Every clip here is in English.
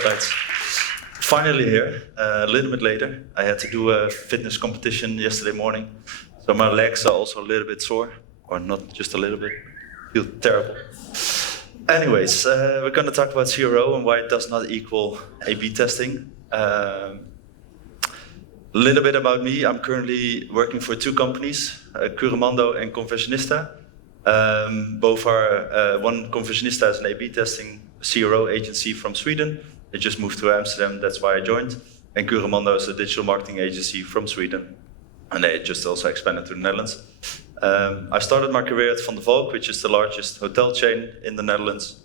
red lights. Finally here, a little bit later. I had to do a fitness competition yesterday morning, so my legs are also a little bit sore, or not just a little bit. Feel terrible. Anyways, we're going to talk about CRO and why it does not equal A/B testing. A little bit about me. I'm currently working for two companies, Curamando and Conversionista. Both are, one Conversionista is an A/B testing CRO agency from Sweden. They just moved to Amsterdam, that's why I joined. And Curamando is a digital marketing agency from Sweden. And they just also expanded to the Netherlands. I started my career at Van de Valk, which is the largest hotel chain in the Netherlands.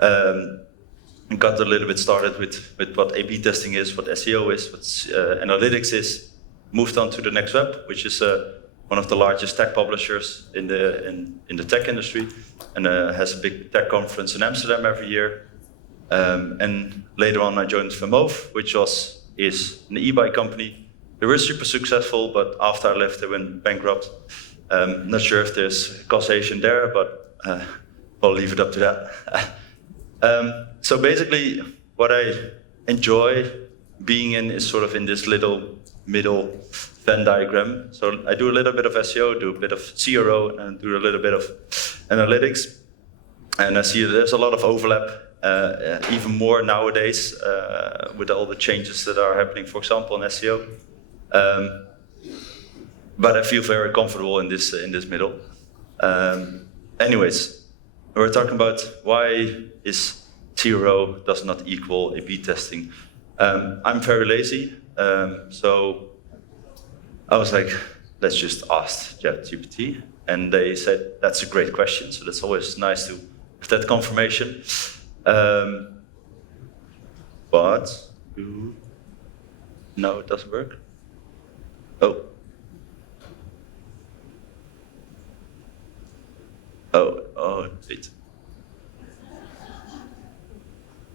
And got a little bit started with what A/B testing is, what SEO is, what analytics is. Moved on to the Next Web, which is one of the largest tech publishers in the tech industry, and has a big tech conference in Amsterdam every year. And later on, I joined Vermoof, which is an e-bike company. They were super successful, but after I left, they went bankrupt. Not sure if there's causation there, but I'll leave it up to that. So basically, what I enjoy being in is sort of in this little middle Venn diagram. So I do a little bit of SEO, do a bit of CRO, and do a little bit of analytics. And I see there's a lot of overlap, even more nowadays with all the changes that are happening, for example, in SEO. But I feel very comfortable in this middle. Anyways, we're talking about why is CRO does not equal A/B testing. I'm very lazy, so I was like, let's just ask ChatGPT, and they said that's a great question. So that's always nice to have that confirmation. But no, it doesn't work. Wait.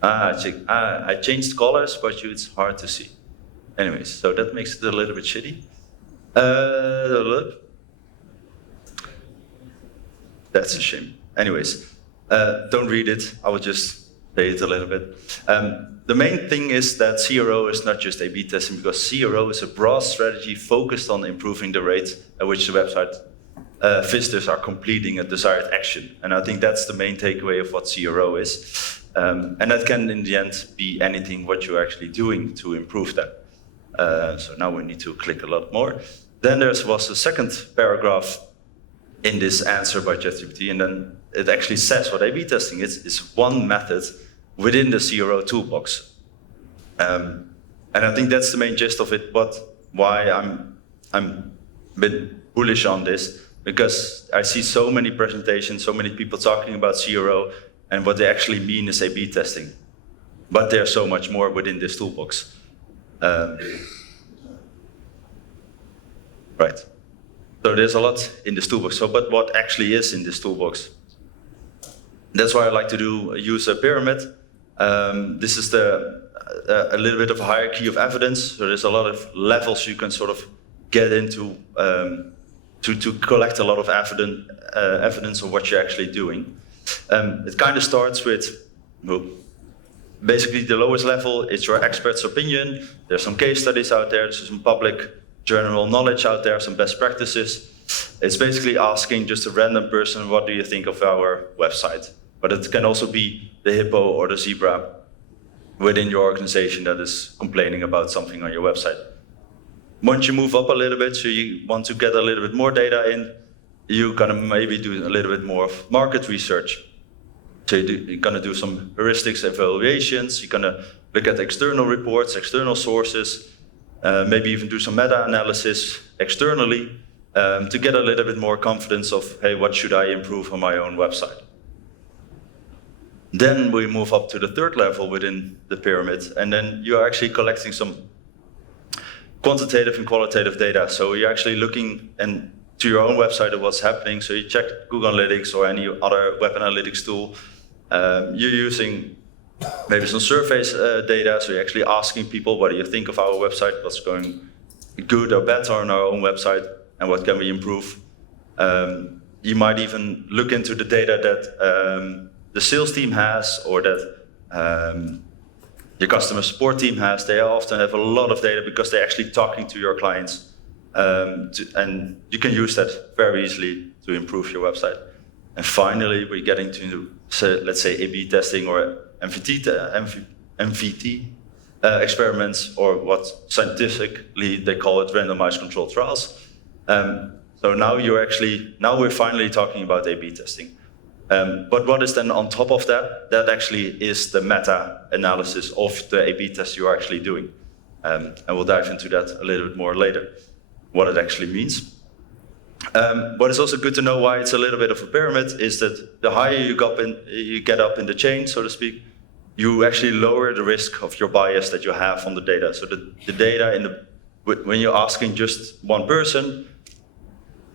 I changed colors, but it's hard to see. Anyways, so that makes it a little bit shitty. That's a shame. Anyways, don't read it. I will just say it a little bit. The main thing is that CRO is not just A/B testing, because CRO is a broad strategy focused on improving the rate at which the website visitors are completing a desired action. And I think that's the main takeaway of what CRO is. And that can, in the end, be anything what you're actually doing to improve that. So now we need to click a lot more. Then there was a second paragraph in this answer by ChatGPT, and then it actually says what A/B testing is. It's one method within the CRO toolbox. And I think that's the main gist of it, why I'm a bit bullish on this, because I see so many presentations, so many people talking about CRO, and what they actually mean is A/B testing. But there's so much more within this toolbox. Right. So there's a lot in this toolbox. But what actually is in this toolbox? That's why I like to use a pyramid. This is a little bit of a hierarchy of evidence. So there's a lot of levels you can sort of get into to collect a lot of evidence of what you're actually doing. It kind of starts with, basically the lowest level, it's your expert's opinion. There's some case studies out there, there's some public general knowledge out there, some best practices. It's basically asking just a random person, what do you think of our website? But it can also be the hippo or the zebra within your organization that is complaining about something on your website. Once you move up a little bit, so you want to get a little bit more data in, you're gonna maybe do a little bit more of market research. So you're gonna do some heuristics evaluations, you're gonna look at external reports, external sources, maybe even do some meta-analysis externally to get a little bit more confidence of, hey, what should I improve on my own website? Then we move up to the third level within the pyramid, and then you're actually collecting some quantitative and qualitative data. So you're actually looking to your own website at what's happening. So you check Google Analytics or any other web analytics tool. You're using maybe some surveys data, so you're actually asking people, what do you think of our website? What's going good or better on our own website, and what can we improve? You might even look into the data that the sales team has, or that your customer support team has. They often have a lot of data because they're actually talking to your clients. And you can use that very easily to improve your website. And finally, we're getting to, let's say, A/B testing or MVT experiments, or what scientifically they call it, randomized controlled trials. So now we're finally talking about A/B testing. But what is then on top of that? That actually is the meta-analysis of the A/B test you are actually doing. And we'll dive into that a little bit more later, what it actually means. What is also good to know why it's a little bit of a pyramid is that the higher you get up in the chain, so to speak, you actually lower the risk of your bias that you have on the data. So the data when you're asking just one person,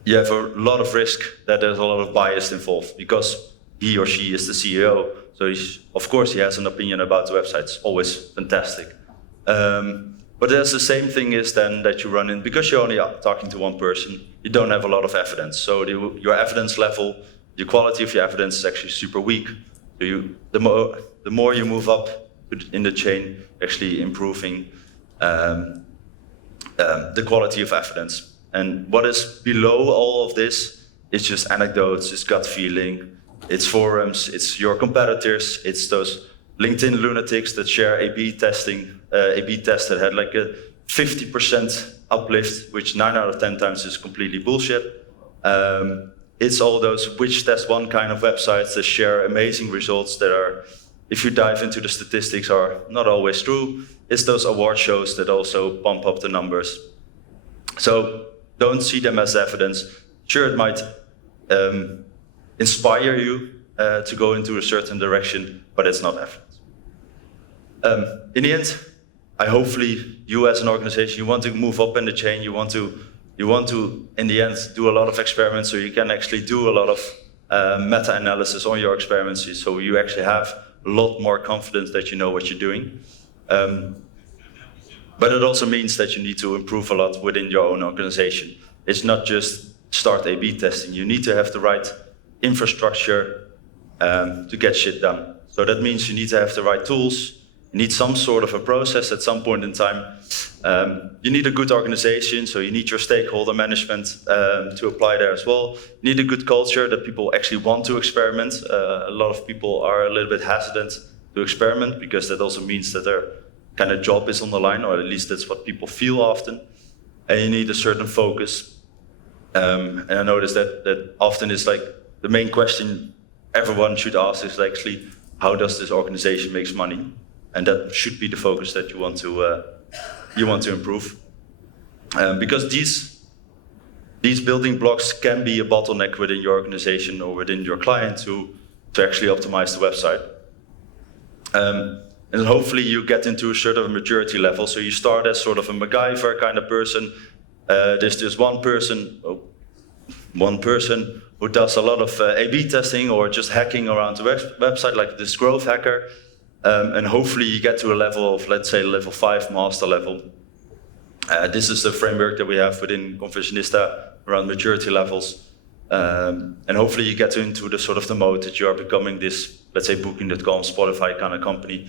you have a lot of risk that there's a lot of bias involved because he or she is the CEO. So of course he has an opinion about the website. It's always fantastic. But there's the same thing is then that you run in, because you're only talking to one person, you don't have a lot of evidence. So your evidence level, the quality of your evidence is actually super weak. So the more you move up in the chain, actually improving the quality of evidence. And what is below all of this is just anecdotes, it's gut feeling, it's forums, it's your competitors, it's those LinkedIn lunatics that share A/B testing, A/B test that had like a 50% uplift, which 9 out of 10 times is completely bullshit. It's all those which test one kind of websites that share amazing results that are, if you dive into the statistics, are not always true. It's those award shows that also pump up the numbers. So don't see them as evidence. Sure, it might inspire you to go into a certain direction, but it's not evidence. In the end, hopefully you as an organization, you want to move up in the chain, you want to, in the end, do a lot of experiments so you can actually do a lot of meta-analysis on your experiments, so you actually have a lot more confidence that you know what you're doing. But it also means that you need to improve a lot within your own organization. It's not just start A/B testing. You need to have the right infrastructure to get shit done. So that means you need to have the right tools. You need some sort of a process at some point in time. You need a good organization, so you need your stakeholder management to apply there as well. You need a good culture that people actually want to experiment. A lot of people are a little bit hesitant to experiment because that also means that their kind of job is on the line, or at least that's what people feel often. And you need a certain focus. And I noticed that often is like the main question everyone should ask is actually, how does this organization make money? And that should be the focus that you want to improve. Because these building blocks can be a bottleneck within your organization or within your client to actually optimize the website. And hopefully you get into a sort of maturity level. So you start as sort of a MacGyver kind of person. There's just one person who does a lot of A/B testing or just hacking around the website, like this growth hacker. And hopefully you get to a level of, let's say, level 5 master level. This is the framework that we have within Confusionista around maturity levels. And hopefully you get into the sort of the mode that you are becoming this, let's say, Booking.com, Spotify kind of company.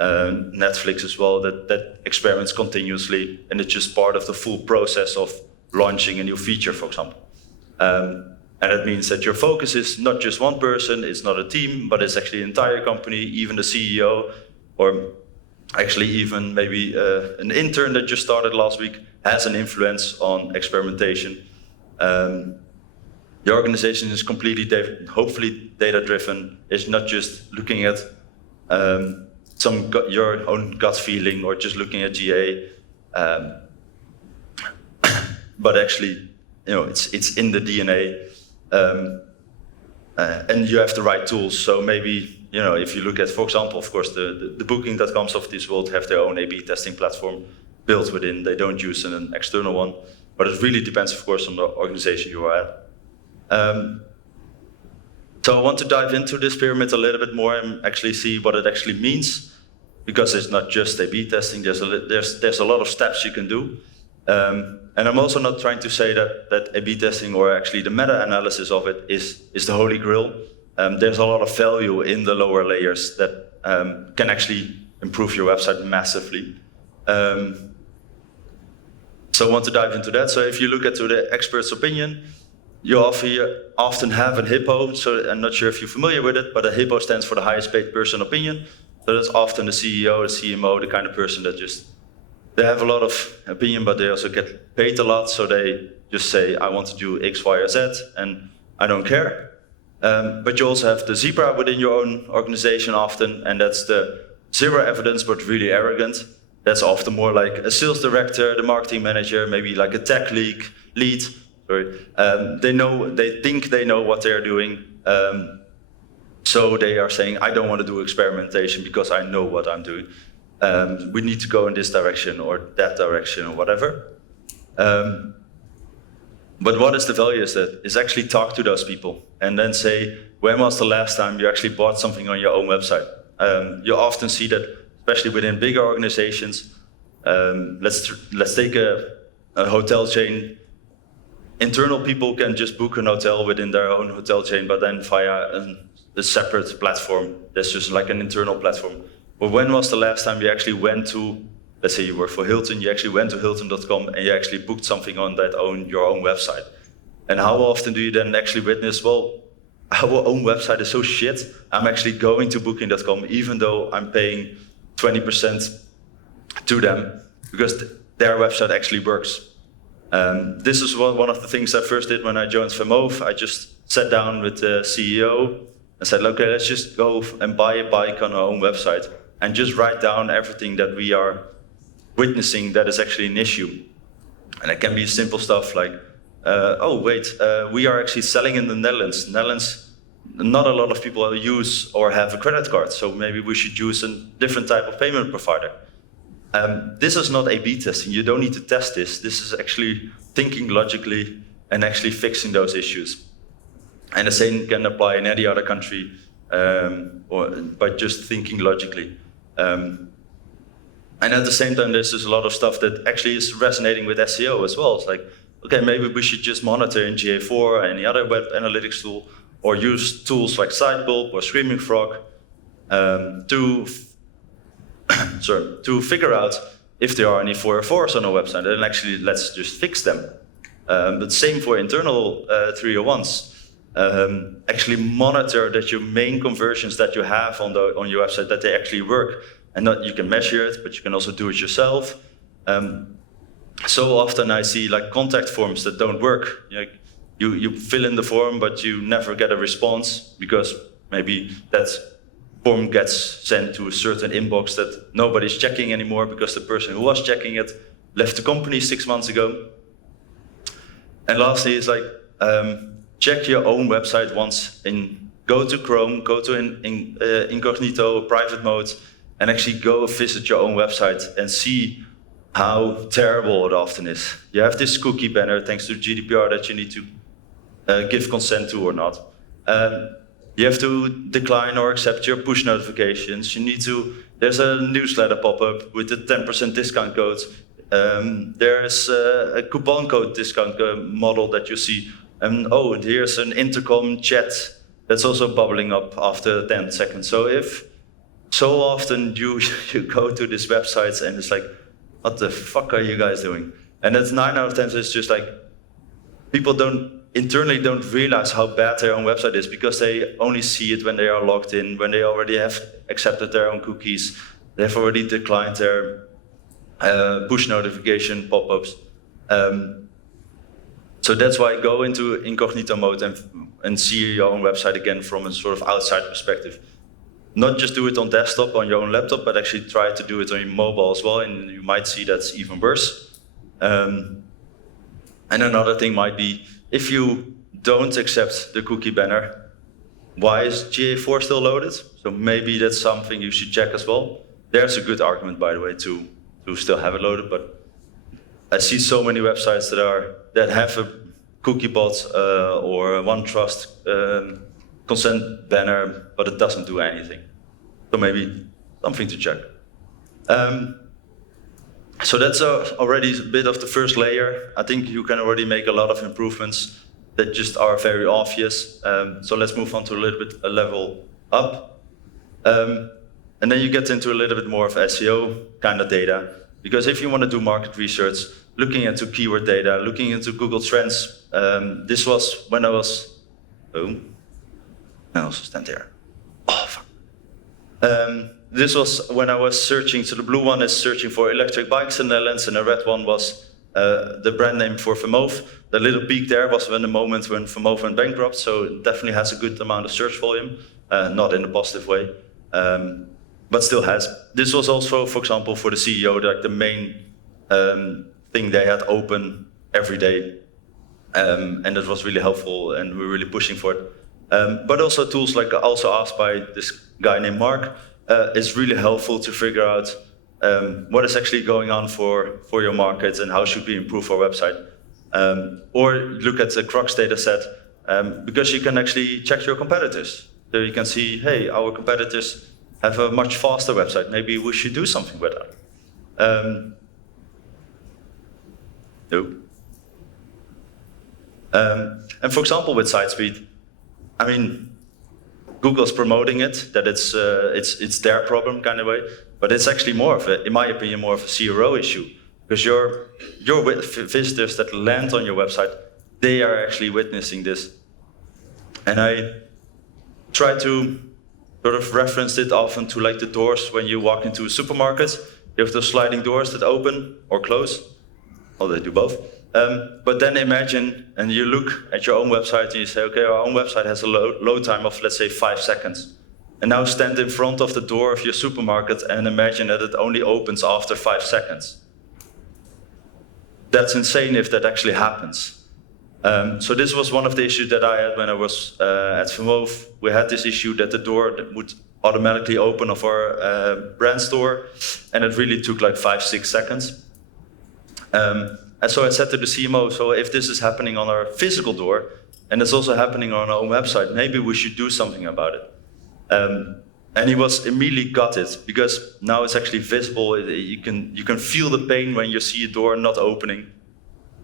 Netflix as well, that experiments continuously, and it's just part of the full process of launching a new feature, for example. And it means that your focus is not just one person, it's not a team, but it's actually an entire company, even the CEO, or actually even maybe an intern that just started last week has an influence on experimentation. Your organization is completely, hopefully data-driven. It's not just looking at your own gut feeling or just looking at GA, but actually, it's in the DNA, and you have the right tools. So maybe, if you look at, for example, of course, the Booking.coms of this world have their own A/B testing platform built within. They don't use an external one, but it really depends, of course, on the organization you are at. So I want to dive into this pyramid a little bit more and actually see what it actually means, because it's not just A/B testing. There's a lot of steps you can do, and I'm also not trying to say that A/B testing or actually the meta-analysis of it is the holy grail. There's a lot of value in the lower layers that can actually improve your website massively. So I want to dive into that. So if you look at the expert's opinion, you often have a HIPPO. So I'm not sure if you're familiar with it, but a HIPPO stands for the highest paid person opinion. So that's often the CEO, the CMO, the kind of person that they have a lot of opinion, but they also get paid a lot. So they just say, I want to do X, Y, or Z, and I don't care. But you also have the zebra within your own organization often, and that's the zero evidence, but really arrogant. That's often more like a sales director, the marketing manager, maybe like a tech lead. They think they know what they're doing. So they are saying, I don't want to do experimentation because I know what I'm doing. We need to go in this direction or that direction or whatever. But what is the value is actually talk to those people and then say, when was the last time you actually bought something on your own website? You often see that, especially within bigger organizations. Let's take a hotel chain. Internal people can just book an hotel within their own hotel chain, but then via a separate platform. That's just like an internal platform. But when was the last time you actually went to, let's say you work for Hilton, you actually went to Hilton.com and you actually booked something on your own website? And how often do you then actually witness, well, our own website is so shit, I'm actually going to Booking.com even though I'm paying 20% to them because their website actually works. This is one of the things I first did when I joined Vermove. I just sat down with the CEO and said, okay, let's just go and buy a bike on our own website and just write down everything that we are witnessing that is actually an issue. And it can be simple stuff like, we are actually selling in the Netherlands. Netherlands, not a lot of people use or have a credit card, so maybe we should use a different type of payment provider. This is not A/B testing. You don't need to test this. This is actually thinking logically and actually fixing those issues. And the same can apply in any other country, or by just thinking logically. And at the same time, there's just a lot of stuff that actually is resonating with SEO as well. It's like, okay, maybe we should just monitor in GA4 or any other web analytics tool, or use tools like Sitebulb or Screaming Frog to figure out if there are any 404s on our website, and actually let's just fix them. But same for internal 301s. Actually monitor that your main conversions that you have on your website, that they actually work. And not you can measure it, but you can also do it yourself. So often I see like contact forms that don't work. You fill in the form, but you never get a response because maybe that form gets sent to a certain inbox that nobody's checking anymore because the person who was checking it left the company 6 months ago. And lastly, it's like check your own website once. Go to Chrome, go to incognito, private mode, and actually go visit your own website and see how terrible it often is. You have this cookie banner thanks to GDPR that you need to give consent to or not. You have to decline or accept your push notifications. There's a newsletter pop-up with a 10% discount code. There's a coupon code discount model that you see. And here's an intercom chat that's also bubbling up after 10 seconds. So often you go to these websites and it's like, what the fuck are you guys doing? And that's 9 out of 10, it's just like, people internally don't realize how bad their own website is because they only see it when they are logged in, when they already have accepted their own cookies, they've already declined their push notification pop-ups. So that's why go into incognito mode and see your own website again from a sort of outside perspective. Not just do it on desktop, on your own laptop, but actually try to do it on your mobile as well, and you might see that's even worse. And another thing might be, if you don't accept the cookie banner, why is GA4 still loaded? So maybe that's something you should check as well. There's a good argument, by the way, to still have it loaded, but I see so many websites that have a cookie bot or a OneTrust consent banner, but it doesn't do anything. So maybe something to check. So that's already a bit of the first layer. I think you can already make a lot of improvements that just are very obvious. So let's move on to a little bit a level up. And then you get into a little bit more of SEO kind of data, because if you want to do market research, looking into keyword data, looking into Google Trends, this was when I was, I also stand there. Oh, fuck. This was when I was searching, so the blue one is searching for electric bikes in the Netherlands, and the red one was the brand name for Vermoof. The little peak there was when the moment when Vermoof went bankrupt, so it definitely has a good amount of search volume, not in a positive way, but still has. This was also, for example, for the CEO, like the main thing they had open every day, and it was really helpful, and we were really pushing for it. But also tools like also asked by this guy named Mark is really helpful to figure out what is actually going on for your market and how should we improve our website. Or look at the Crux data set, because you can actually check your competitors. So you can see, hey, our competitors have a much faster website. Maybe we should do something with that. No. And for example, with SiteSpeed, I mean, Google's promoting it, that it's their problem kind of way, but it's actually more of a, in my opinion, more of a CRO issue, because your visitors that land on your website, they are actually witnessing this. And I try to sort of reference it often to like the doors when you walk into a supermarket. You have those sliding doors that open or close, or they do both. But then imagine, and you look at your own website and you say, okay, our own website has a load time of, let's say, 5 seconds. And now stand in front of the door of your supermarket and imagine that it only opens after 5 seconds. That's insane if that actually happens. So this was one of the issues that I had when I was at Vermoof. We had this issue that the door would automatically open of our brand store, and it really took like 5-6 seconds. And so I said to the CMO, so if this is happening on our physical door, and it's also happening on our own website, maybe we should do something about it. And he was immediately gutted, because now it's actually visible. You can feel the pain when you see a door not opening,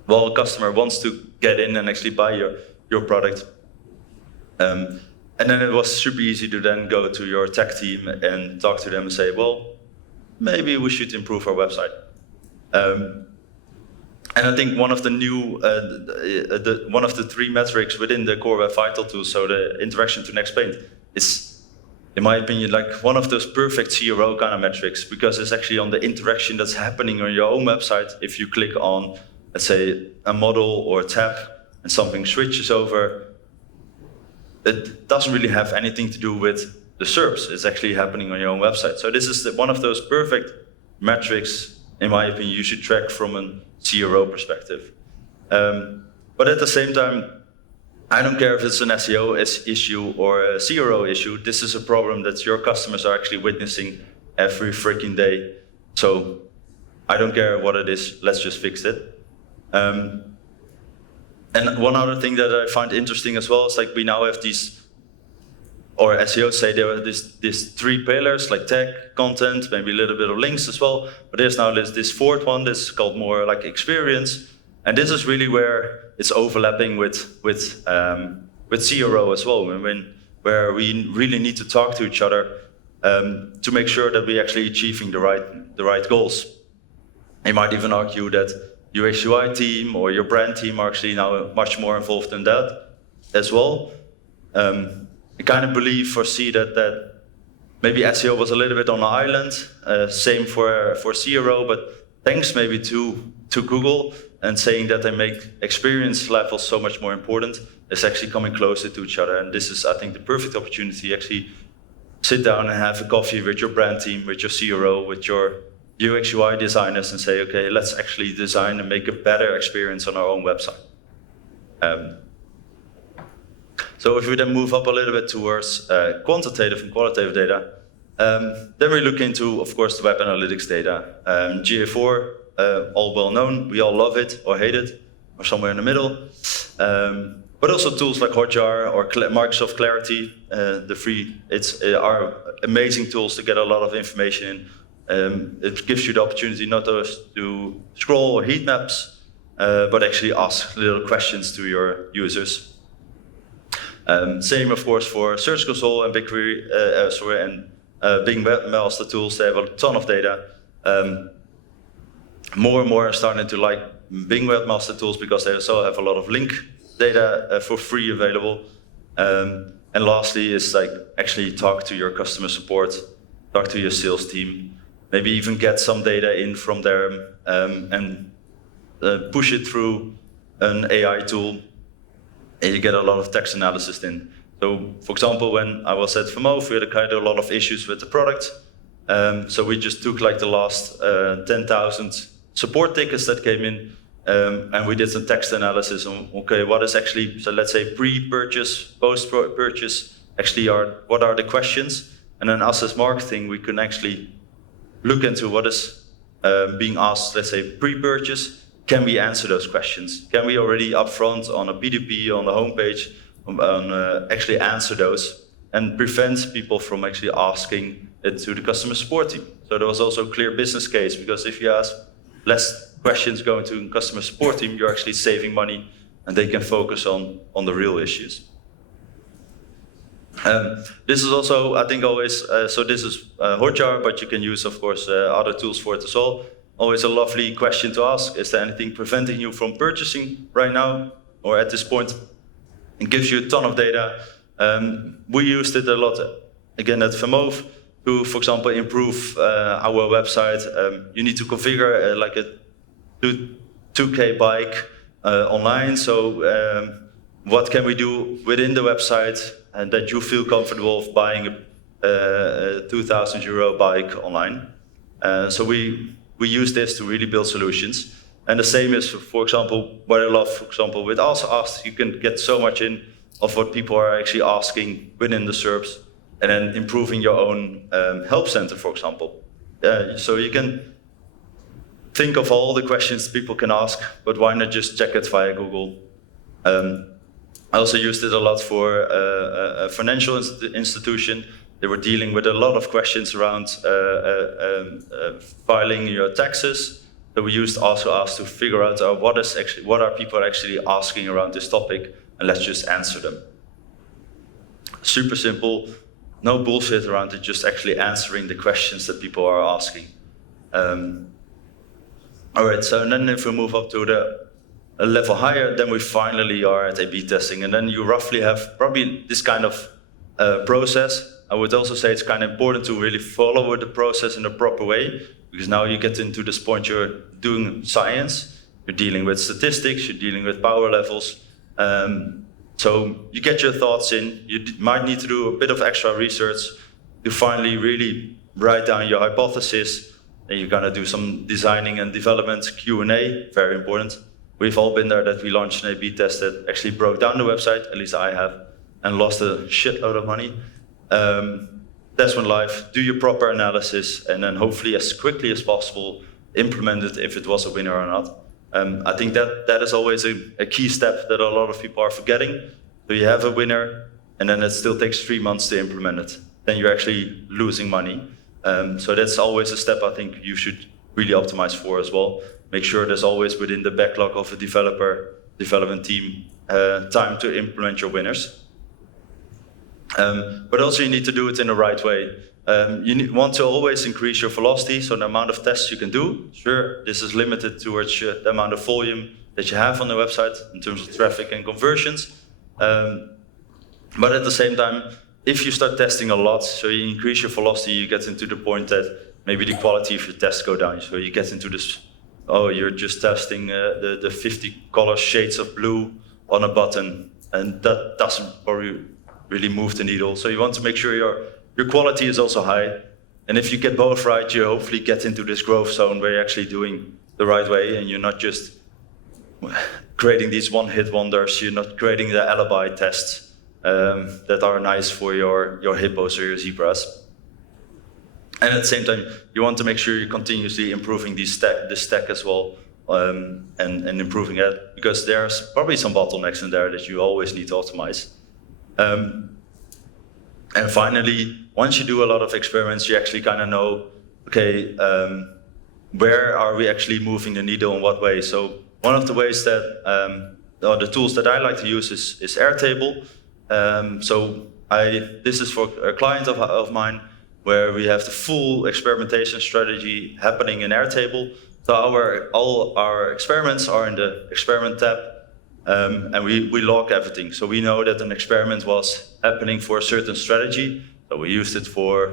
while a customer wants to get in and actually buy your product. And then it was super easy to then go to your tech team and talk to them and say, well, maybe we should improve our website. And I think one of the new, one of the 3 metrics within the Core Web Vital tool, so the interaction to next paint, is, in my opinion, like one of those perfect CRO kind of metrics, because it's actually on the interaction that's happening on your own website. If you click on, let's say, a model or a tab and something switches over, it doesn't really have anything to do with the SERPs. It's actually happening on your own website. So this is one of those perfect metrics, in my opinion, you should track from a CRO perspective. But at the same time, I don't care if it's an SEO issue or a CRO issue. This is a problem that your customers are actually witnessing every freaking day. So I don't care what it is, let's just fix it. And one other thing that I find interesting as well is like we now have these, or SEOs say there are these 3 pillars, like tech, content, maybe a little bit of links as well. But there's now this 4th one that's called more like experience. And this is really where it's overlapping with CRO as well, where we really need to talk to each other to make sure that we're actually achieving the right goals. You might even argue that your UI team or your brand team are actually now much more involved in that as well. I kind of foresee that maybe SEO was a little bit on an island, same for CRO, but thanks maybe to Google and saying that they make experience levels so much more important, is actually coming closer to each other. And this is, I think, the perfect opportunity to actually sit down and have a coffee with your brand team, with your CRO, with your UX UI designers and say, okay, let's actually design and make a better experience on our own website. So if we then move up a little bit towards quantitative and qualitative data, then we look into, of course, the web analytics data. GA4, all well known, we all love it or hate it, or somewhere in the middle. But also tools like Hotjar or Microsoft Clarity, the free, are amazing tools to get a lot of information in. It gives you the opportunity not just to scroll or heat maps, but actually ask little questions to your users. Same, of course, for Search Console and BigQuery, and Bing Webmaster Tools, they have a ton of data. More and more are starting to like Bing Webmaster Tools because they also have a lot of link data for free available. And lastly is like actually talk to your customer support, talk to your sales team, maybe even get some data in from there and push it through an AI tool, and you get a lot of text analysis in. So, for example, when I was at Vermoof, we had kind of a lot of issues with the product. So we just took like the last 10,000 support tickets that came in, and we did some text analysis on, okay, what is actually, so let's say pre-purchase, post-purchase, actually what are the questions? And then us as marketing, we can actually look into what is being asked, let's say pre-purchase. Can we answer those questions? Can we already upfront on a P2P, on the homepage, actually answer those and prevent people from actually asking it to the customer support team? So there was also a clear business case, because if you ask less questions going to the customer support team, you're actually saving money and they can focus on the real issues. This is also, I think, always, so this is Hotjar, but you can use, of course, other tools for it as well. Always a lovely question to ask. Is there anything preventing you from purchasing right now or at this point? It gives you a ton of data. We used it a lot, again, at Vermoof to, for example, improve our website. You need to configure like a 2K bike online. So what can we do within the website and that you feel comfortable of buying a 2,000 euro bike online? So we use this to really build solutions. And the same is, for example, what I love, for example, with Ask Us, you can get so much in of what people are actually asking within the SERPs, and then improving your own help center, for example. So you can think of all the questions people can ask, but why not just check it via Google? I also used it a lot for a financial institution. They were dealing with a lot of questions around filing your taxes. So we used also Ask to figure out what are people actually asking around this topic, and let's just answer them. Super simple, no bullshit around it, just actually answering the questions that people are asking. All right, so then if we move up to a level higher, then we finally are at A/B testing, and then you roughly have probably this kind of process. I would also say it's kind of important to really follow the process in a proper way, because now you get into this point, you're doing science, you're dealing with statistics, you're dealing with power levels. So you get your thoughts in, you might need to do a bit of extra research to finally really write down your hypothesis, and you're gonna do some designing and development, Q&A, very important. We've all been there, that we launched an A/B test that actually broke down the website, at least I have, and lost a shitload of money. That's when live, do your proper analysis, and then hopefully as quickly as possible, implement it if it was a winner or not. I think that is always a key step that a lot of people are forgetting. So you have a winner, and then it still takes 3 months to implement it. Then you're actually losing money. So that's always a step I think you should really optimize for as well. Make sure there's always within the backlog of a development team, time to implement your winners. But also you need to do it in the right way. You want to always increase your velocity, so the amount of tests you can do. Sure, this is limited towards the amount of volume that you have on the website in terms of traffic and conversions. But at the same time, if you start testing a lot, so you increase your velocity, you get into the point that maybe the quality of your tests go down. So you get into this, oh, you're just testing the 50 color shades of blue on a button, and that doesn't probably really move the needle. So you want to make sure your quality is also high. And if you get both right, you hopefully get into this growth zone where you're actually doing the right way, and you're not just creating these one-hit wonders. You're not creating the alibi tests that are nice for your hippos or your zebras. And at the same time, you want to make sure you're continuously improving the stack as well, and improving it, because there's probably some bottlenecks in there that you always need to optimize. And finally, once you do a lot of experiments, you actually kind of know, okay, where are we actually moving the needle in what way? So one of the ways that, or the tools that I like to use is Airtable. So this is for a client of mine where we have the full experimentation strategy happening in Airtable. So all our experiments are in the experiment tab, and we log everything. So we know that an experiment was happening for a certain strategy. So we used it for,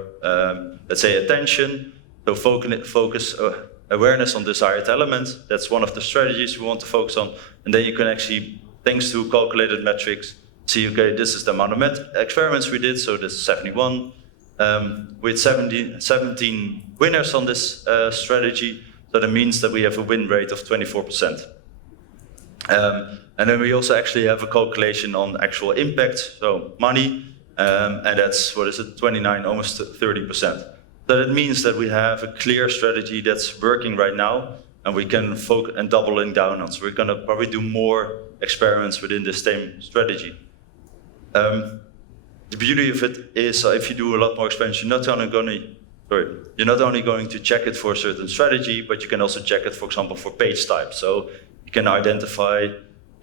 let's say, attention. So focus awareness on desired element. That's one of the strategies we want to focus on. And then you can actually, thanks to calculated metrics, see, okay, this is the amount of experiments we did. So this is 71. With 17 winners on this strategy. So that means that we have a win rate of 24%. And then we also actually have a calculation on actual impact, so money, and that's, 29, almost 30%. So that means that we have a clear strategy that's working right now, and we can focus and doubling down on. So we're gonna probably do more experiments within the same strategy. The beauty of it is if you do a lot more experiments, you're not only going to check it for a certain strategy, but you can also check it, for example, for page type. So you can identify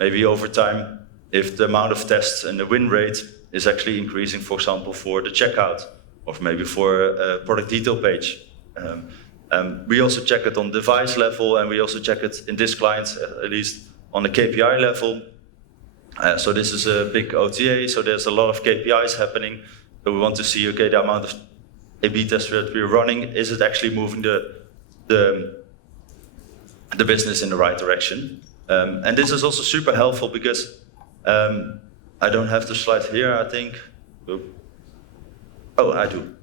maybe over time if the amount of tests and the win rate is actually increasing, for example, for the checkout, or maybe for a product detail page. We also check it on device level, and we also check it in this client, at least on the KPI level. So this is a big OTA, so there's a lot of KPIs happening. So we want to see, okay, the amount of A/B tests that we're running, is it actually moving the business in the right direction? And this is also super helpful because I don't have the slide here, I think. Oh, I do.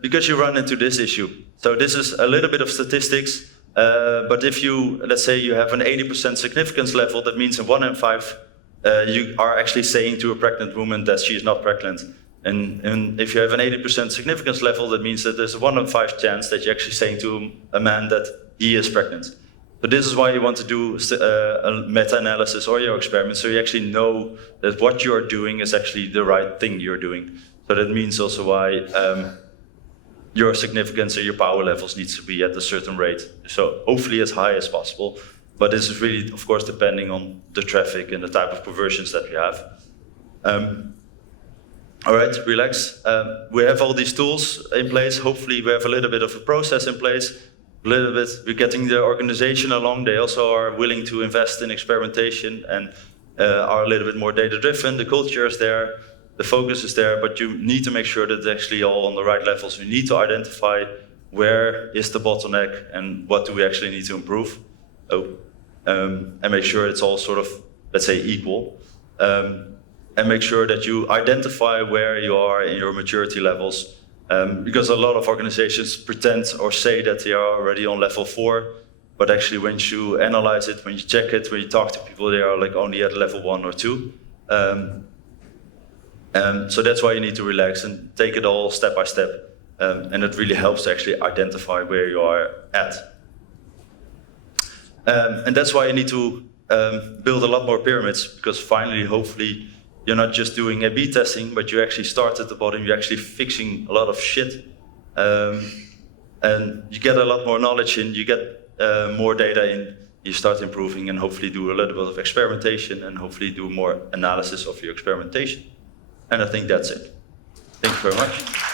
Because you run into this issue. So this is a little bit of statistics, but if you, let's say you have an 80% significance level, that means in 1 in 5, you are actually saying to a pregnant woman that she is not pregnant. And if you have an 80% significance level, that means that there's a 1 in 5 chance that you're actually saying to a man that he is pregnant. So this is why you want to do a meta-analysis or your experiment, so you actually know that what you're doing is actually the right thing you're doing. So that means also why your significance or your power levels needs to be at a certain rate. So hopefully as high as possible. But this is really, of course, depending on the traffic and the type of conversions that we have. All right, relax. We have all these tools in place. Hopefully we have a little bit of a process in place. A little bit, we're getting the organization along. They also are willing to invest in experimentation and are a little bit more data-driven. The culture is there, the focus is there, but you need to make sure that it's actually all on the right levels. You need to identify where is the bottleneck and what do we actually need to improve. And make sure it's all sort of, let's say, equal. And make sure that you identify where you are in your maturity levels. Because a lot of organizations pretend or say that they are already on level 4, but actually when you analyze it, when you check it, when you talk to people, they are like only at level 1 or 2. So that's why you need to relax and take it all step by step. And it really helps to actually identify where you are at. And that's why you need to build a lot more pyramids, because finally, hopefully, you're not just doing A/B testing, but you actually start at the bottom, you're actually fixing a lot of shit. And you get a lot more knowledge in, you get more data in, you start improving, and hopefully do a little bit of experimentation, and hopefully do more analysis of your experimentation. And I think that's it. Thank you very much.